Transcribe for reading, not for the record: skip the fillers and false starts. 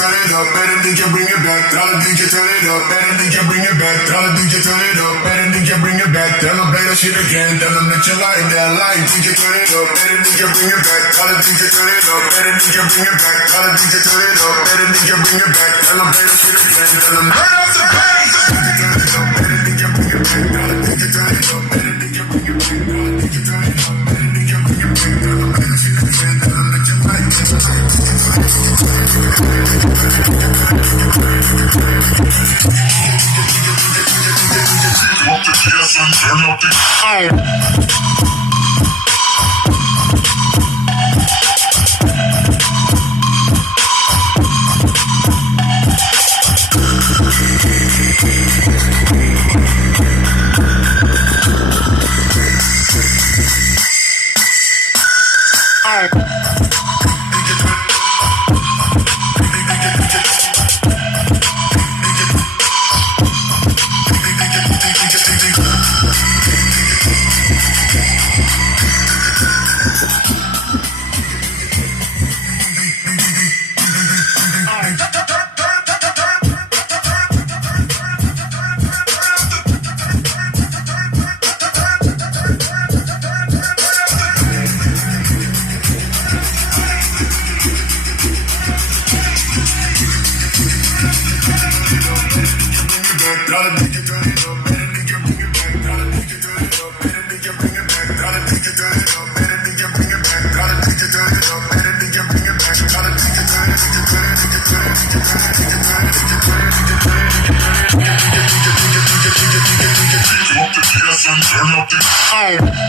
turn it up, better DJ bring it back. Tell the DJ turn it up, better DJ bring it back. Tell the DJ turn it up, better DJ bring it back. Tell them play that shit again, tell them that you like that line. DJ turn it up, better DJ bring it back. Tell the DJ turn it up, better DJ bring it back. Tell the DJ turn it up, better DJ bring it back. Tell them play that shit again, tell them turn up the bass. Turn it up, better DJ bring it back. Tell the DJ turn it up, better DJ bring it back. Tell the DJ turn it up, better DJ bring it back. Tell them play that shit again, tell them that you like that. Turn up the Oh.